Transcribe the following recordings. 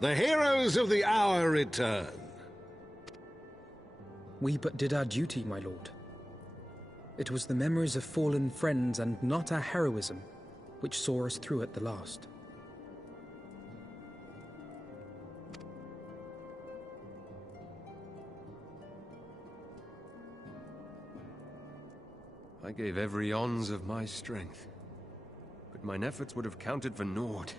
The heroes of the hour return. We but did our duty, my lord. It was the memories of fallen friends and not our heroism which saw us through at the last. I gave every ounce of my strength, but mine efforts would have counted for naught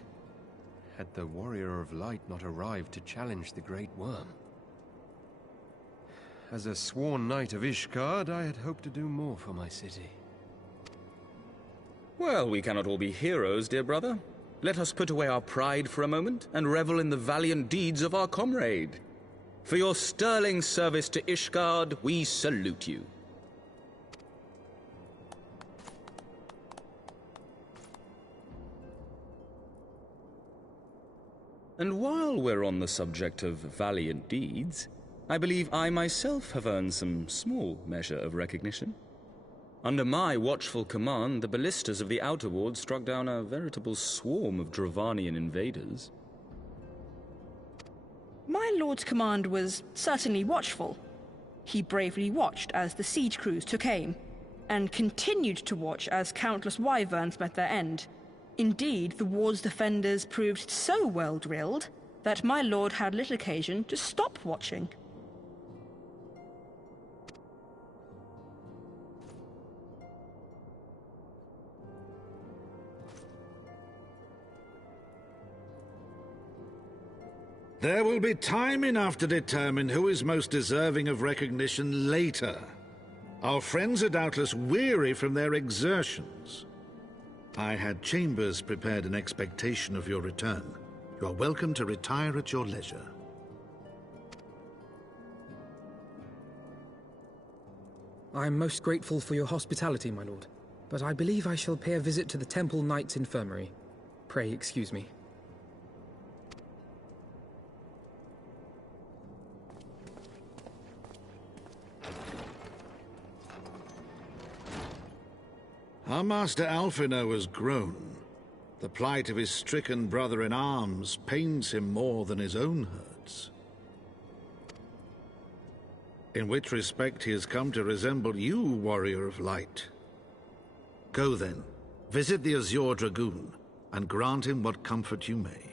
had the Warrior of Light not arrived to challenge the Great Worm. As a sworn knight of Ishgard, I had hoped to do more for my city. Well, we cannot all be heroes, dear brother. Let us put away our pride for a moment and revel in the valiant deeds of our comrade. For your sterling service to Ishgard, we salute you. And while we're on the subject of valiant deeds, I believe I myself have earned some small measure of recognition. Under my watchful command, the ballistas of the Outer Ward struck down a veritable swarm of Dravanian invaders. My lord's command was certainly watchful. He bravely watched as the siege crews took aim, and continued to watch as countless wyverns met their end. Indeed, the ward's defenders proved so well drilled that my lord had little occasion to stop watching. There will be time enough to determine who is most deserving of recognition later. Our friends are doubtless weary from their exertions. I had chambers prepared in expectation of your return. You are welcome to retire at your leisure. I am most grateful for your hospitality, my lord, but I believe I shall pay a visit to the Temple Knight's Infirmary. Pray excuse me. Our master Alphino has grown. The plight of his stricken brother-in-arms pains him more than his own hurts. In which respect he has come to resemble you, Warrior of Light. Go then, visit the Azure Dragoon, and grant him what comfort you may.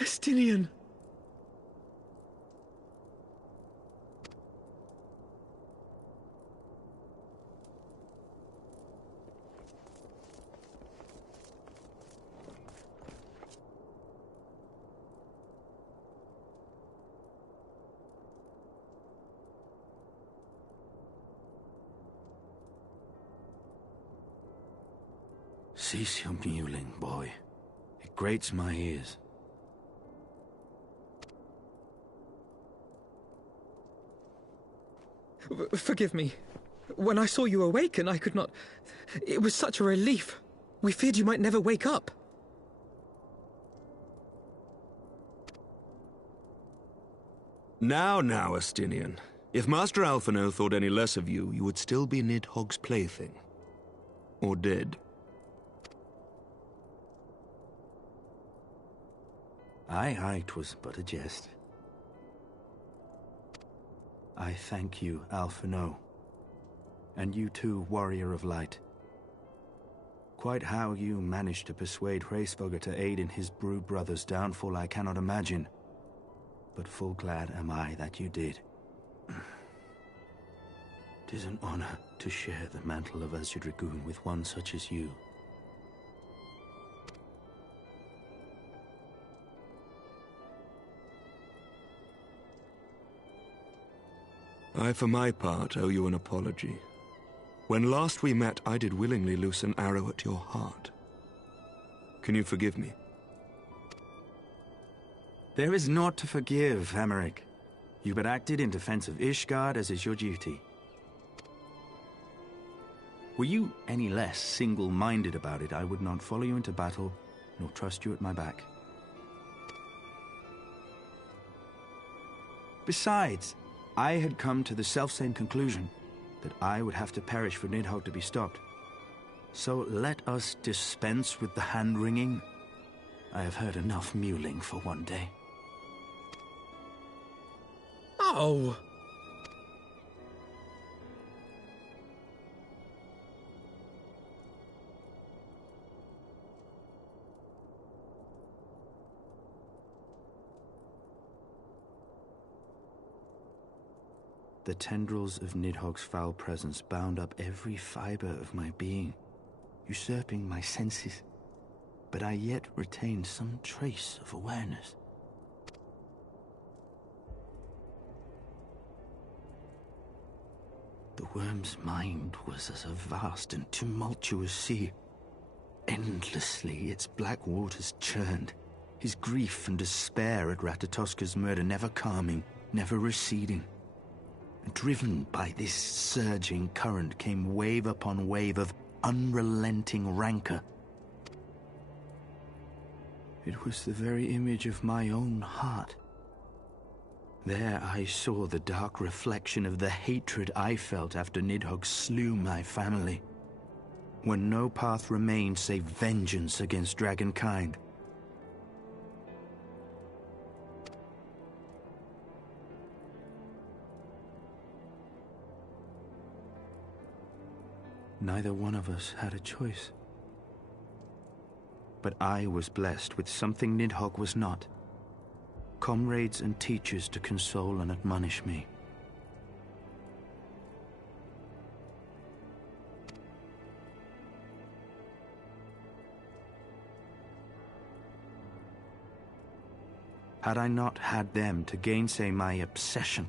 Einstenien! Cease your mewling, boy. It grates my ears. Forgive me. When I saw you awaken, I could not... It was such a relief. We feared you might never wake up. Now, Einstenien. If Master Alphino thought any less of you, you would still be Nidhogg's plaything. Or dead. Aye, 'twas but a jest. I thank you, Alphino. And you too, Warrior of Light. Quite how you managed to persuade Hraesvogr to aid in his brood brother's downfall I cannot imagine. But full glad am I that you did. 'Tis an honor to share the mantle of Azure Dragoon with one such as you. I, for my part, owe you an apology. When last we met, I did willingly loose an arrow at your heart. Can you forgive me? There is naught to forgive, Hameric. You but acted in defense of Ishgard as is your duty. Were you any less single-minded about it, I would not follow you into battle, nor trust you at my back. Besides, I had come to the selfsame conclusion, that I would have to perish for Nidhogg to be stopped. So let us dispense with the hand-wringing. I have heard enough mewling for one day. Oh! The tendrils of Nidhogg's foul presence bound up every fiber of my being, usurping my senses, but I yet retained some trace of awareness. The worm's mind was as a vast and tumultuous sea. Endlessly its black waters churned, his grief and despair at Ratatoska's murder never calming, never receding. Driven by this surging current came wave upon wave of unrelenting rancor. It was the very image of my own heart. There I saw the dark reflection of the hatred I felt after Nidhogg slew my family, when no path remained save vengeance against dragonkind. Neither one of us had a choice. But I was blessed with something Nidhogg was not. Comrades and teachers to console and admonish me. Had I not had them to gainsay my obsession,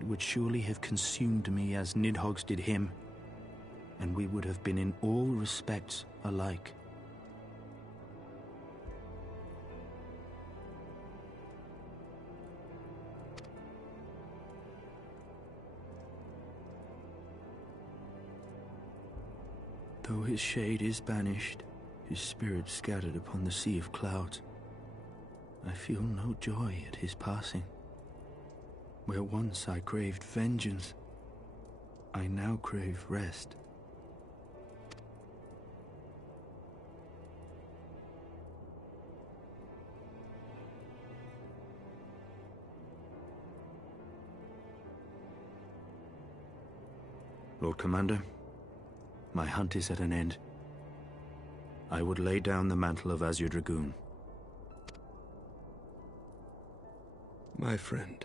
it would surely have consumed me as Nidhogg's did him, and we would have been in all respects alike. Though his shade is banished, his spirit scattered upon the sea of clouds, I feel no joy at his passing. Where once I craved vengeance, I now crave rest. Lord Commander, my hunt is at an end. I would lay down the mantle of Azure Dragoon. My friend.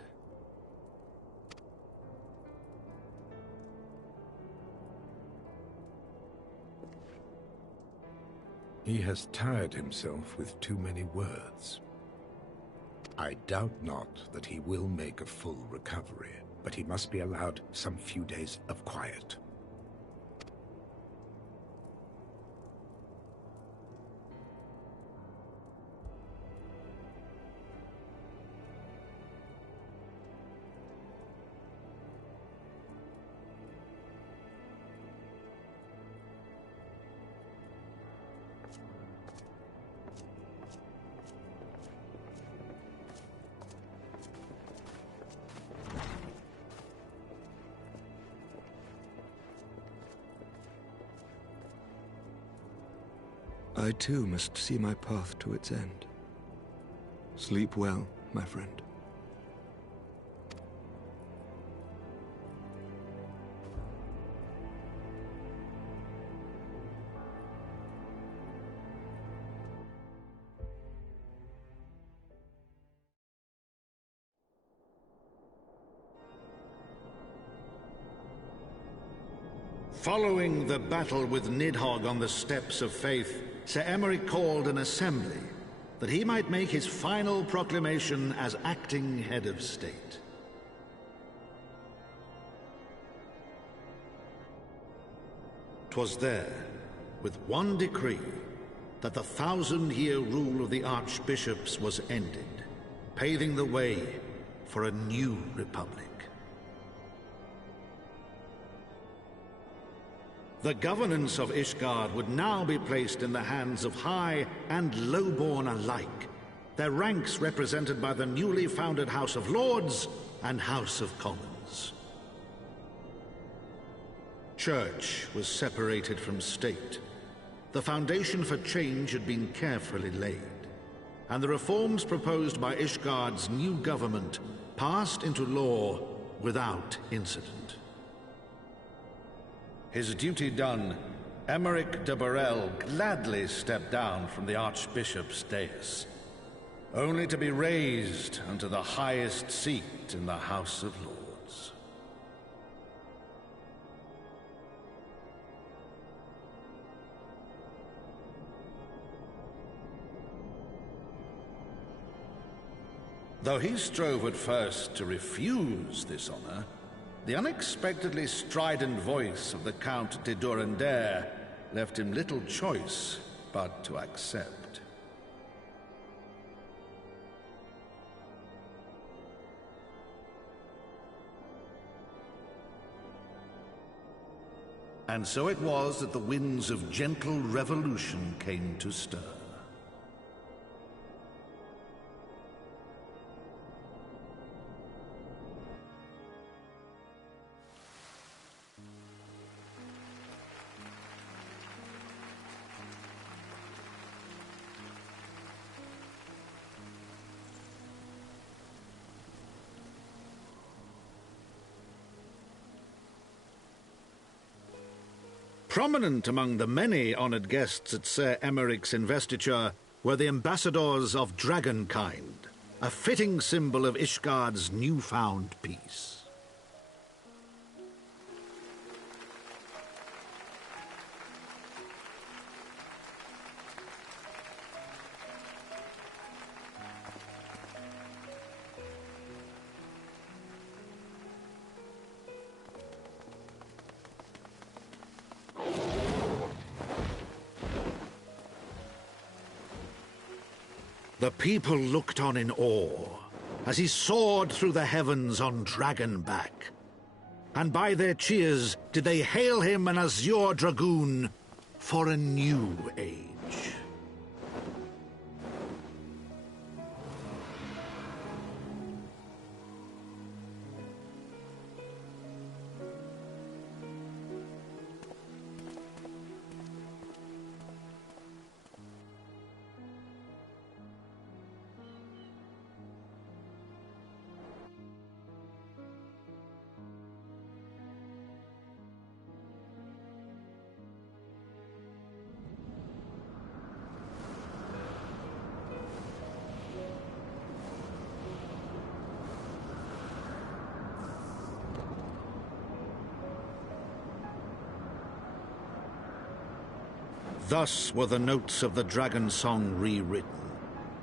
He has tired himself with too many words. I doubt not that he will make a full recovery, but he must be allowed some few days of quiet. I too must see my path to its end. Sleep well, my friend. Following the battle with Nidhogg on the Steps of Faith, Sir Emeric called an assembly that he might make his final proclamation as acting head of state. "'Twas there, with one decree, that the 1,000-year rule of the archbishops was ended, paving the way for a new republic. The governance of Ishgard would now be placed in the hands of high and lowborn alike, their ranks represented by the newly founded House of Lords and House of Commons. Church was separated from state. The foundation for change had been carefully laid, and the reforms proposed by Ishgard's new government passed into law without incident. His duty done, Emeric de Burrell gladly stepped down from the Archbishop's dais, only to be raised unto the highest seat in the House of Lords. Though he strove at first to refuse this honor, the unexpectedly strident voice of the Count de Durandare left him little choice but to accept. And so it was that the winds of gentle revolution came to stir. Prominent among the many honored guests at Sir Emeric's investiture were the ambassadors of Dragonkind, a fitting symbol of Ishgard's newfound peace. The people looked on in awe as he soared through the heavens on Dragonback. And by their cheers did they hail him an Azure Dragoon for a new age. Thus were the notes of the Dragonsong rewritten.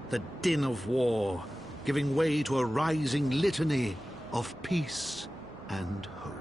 The din of war giving way to a rising litany of peace and hope.